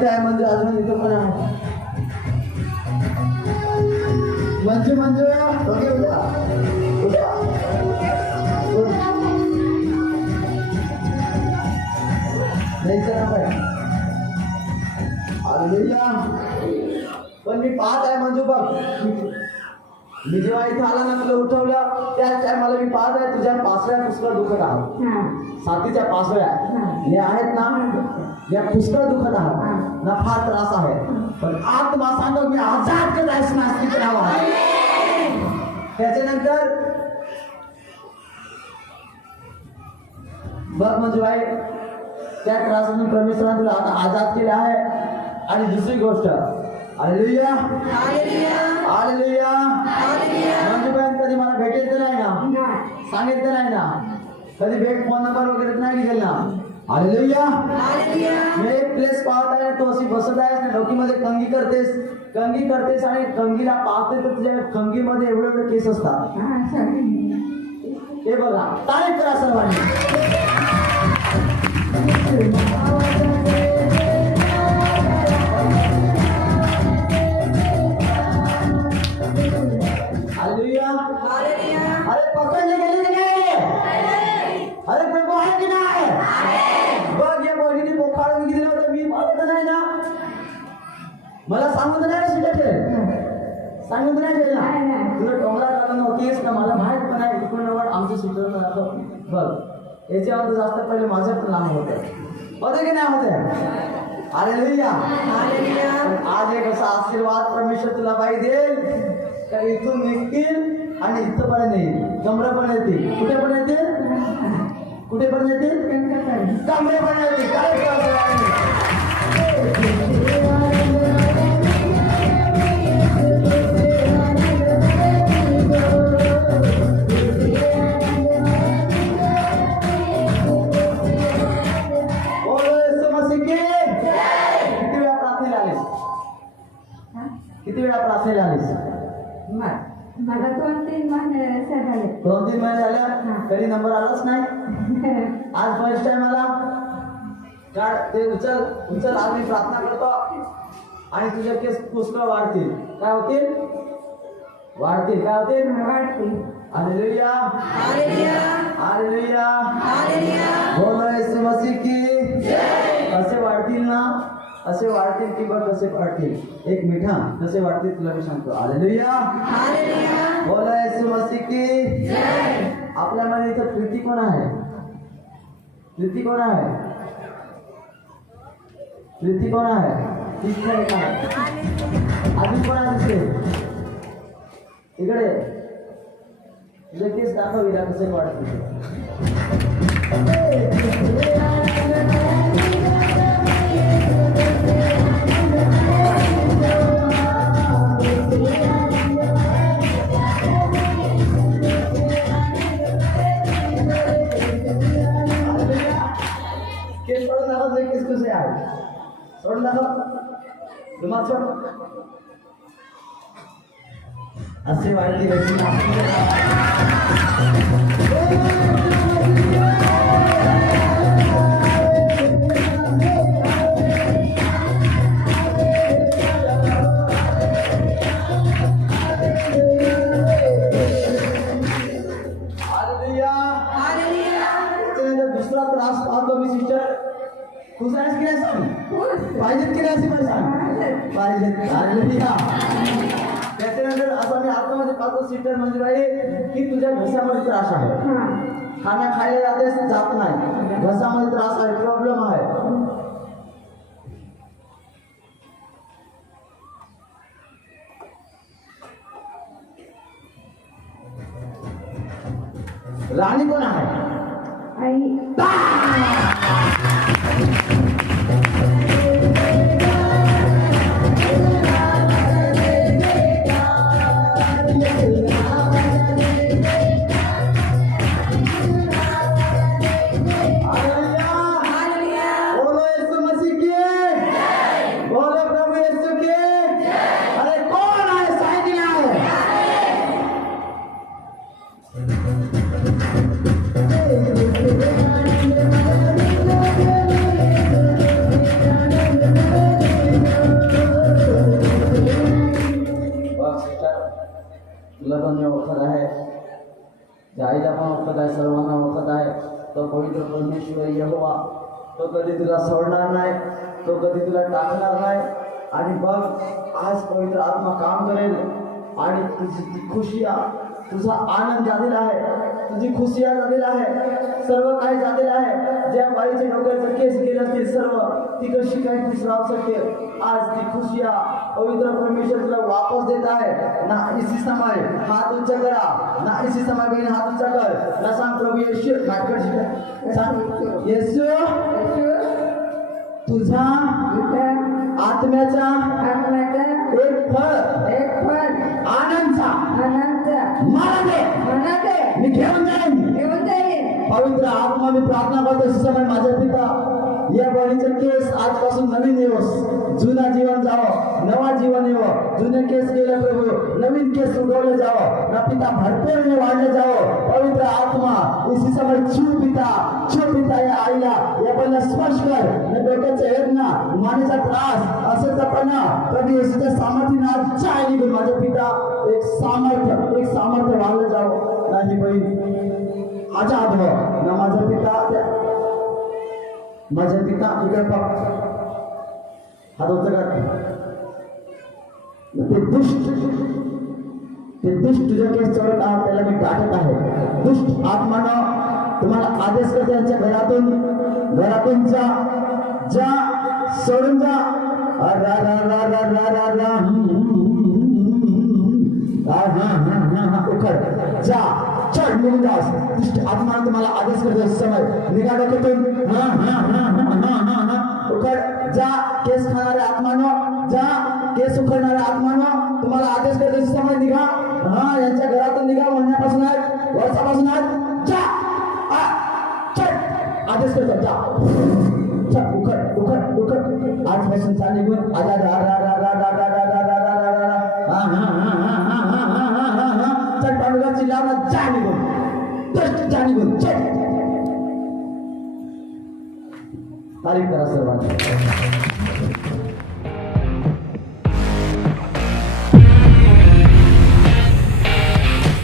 इथं आहे मंजू, अजून इथं पण आहे मंजू. मंजू ओके उद्या द्यायचं ना काय. पण मी पाहत आहे मंजू बघ, मी जेव्हा इथं आला ना तुला उठवलं त्याच टायमाला मी पाहत आहे तुझ्या पासळ्या पुष्कळ दुखत आहात. साथीच्या पासळ्या हे आहेत ना, या पुष्कळ दुखत आहात ना, फार त्रास आहे. पण आज तुम्हाला सांगतो मी आजाद करायचं नास्तिक राहावा. त्याच्यानंतर बघ मंजू आहे त्या त्रासातून परमेश्वराने तुला आता आजाद केले आहे. आणि दुसरी गोष्ट हालेलुया हालेलुया. मंजूबाई कधी मला भेटेल तर नाही ना, सांगितलं नाही ना, कधी भेट फोन नंबर वगैरे नाही निघेल ना. हालेलुया. मी एक प्लेस पाहत आहे, तो अशी बसत आहे, डोकीमध्ये कंगी करतेस आणि कंगीला पाहते तर तुझ्या कंगीमध्ये एवढे एवढे केस असतात. हे बघा, तारीफ करा सर्वांनी. अरे पकडले गेले की नाही? अरे प्रभू आहे की नाही? बघ या बहिणीने बोखाळून दिलं होतं, मी पाहत नाही ना, मला सांगून नाही ना सुटत, सांगून नाही ठेवला तुला टोंगला टाकून नव्हतीस ना, मला माहित पण आहे इकडून आमचं सुटलं बघ. याच्यावर जास्त पहिले माझ्या पण लांब होते की नाही होते. हालेलुया. आज एक असा आशीर्वाद परमेश्वर तुला बाई देईल का इथून निघतील आणि इथं पण येईल, कमरे पण येतील. कुठे पण येतील? कुठे पण येतील? कमरे पण येतील. काय किती वेळा प्रार्थनेला आलीस? मला 2-3 महिने झाले. कधी नंबर आलाच नाही. आज फर्स्ट टाइम आला. काय ते उचल आज मी प्रार्थना करतो आणि तुझे केस पुष्कळ वाढतील. काय होतील? वाढतील. काय होतील? Hallelujah hallelujah hallelujah. बोलो येशू मसीह की जय. असे वाढतील ना, असे वाढतील की बघ कसे वाढतील. एक मिठा कसे वाढतील तुला मी सांगतो. Hallelujah hallelujah. बोलो येशू मसीह की जय. आपल्यामध्ये इथं प्रीती कोण आहे? प्रीती कोण आहे? प्रीती कोण आहे? तिथे अजून कोण आहे? इकडे लगेच दाखव विरा कसे वाढतील. केस पडून दाखव, केस कसे आहे सोडून दाखव. रुमाल सोड. असे वाढतील दुसरा त्रास पाहतो मी सिस्टर. खुश आहेस की नाही? पाहिजेत की नाही? पाहिजेत. त्याच्यानंतर असं मी आतमध्ये पाहतो सिस्टर म्हणजे बाई की तुझ्या घशामध्ये त्रास आहे. खाना खायला जातेस जात नाही, घशामध्ये त्रास आहे, प्रॉब्लेम आहे. राणी कोण आहे? आई. तुला पण ओळखत आहे, त्या आईला पण ओळखत आहे, सर्वांना ओळखत आहे. तो पवित्र परमेश्वर यहोवा, तो कधी तुला सोडणार नाही, तो कधी तुला टाकणार नाही. आणि बघ, आज पवित्र आत्मा काम करेल आणि तुझी ती खुशिया, तुझा आनंद झालेला आहे, तुझी खुशिया झालेला आहे, सर्व काही झालेलं आहे. ज्या बाईच्या डोक्याचं केस गेले असतील सर्व, ती कशी काय खुश राहू शकते? आज ती खुशिया पवित्र परमेश्वर तुला वापस देत आहे. ना इसी समय हात उंच करा, ना इसी समय बहीण हात उंचा कर, ना सांग प्रभू येशू नाटकट शिका, सांग येशू तुझा आत्म्याचा एक फळ आनंदचा मला दे, मी घेऊन जाईन. पवित्र आत्मा, मी प्रार्थना करतो इसी समय माझ्या पिता, या बळीचे केस आजपासून नवीन येवोस, जुना जीवन जावं, नवा जीवन येवं. जुने केस गेले प्रभू, नवीन केस उगवले जावं, ना पिता भरपूर वाढले जावं. पवित्र आत्मा इसी समय छू पिता या आईला या पण स्पर्श कर. ना डोक्याचा वेदना, मानेचा त्रास, असतपणा प्रभू येशूच्या सामर्थ्याने चाय निघून माझ्या पिता एक सामर्थ्य वाढलं जावं. नाही बहीण आजाद हो ना माझा पिता इकडे बघ, हात होतं का? ते दुष्ट तुझ्या केस चढत आहात, त्याला मी गाठत आहे. दुष्ट आत्मानं तुम्हाला आदेश करते, त्यांच्या घरातून जा सोडून जा. उखड जा, चढ निघून जास. दुष्ट आत्मा तुम्हाला आदेश करते समय, निघा डोक्यातून. उखड जा. केस खाणाऱ्या आत्मानो जा, केस उखडणाऱ्या आत्मानो तुम्हाला आदेश करते समय निघा. यांच्या घरातून निघा, महिन्यापासून आहेत, वर्षापासून आहेत, जा. चढ आदेश करतो, जा. चल उखड आजपासून जा निघून. आजा चल पांडुरंग चिल्लावला, जा निघून, जा निघून, चल. तारीफ करा सर्वांना.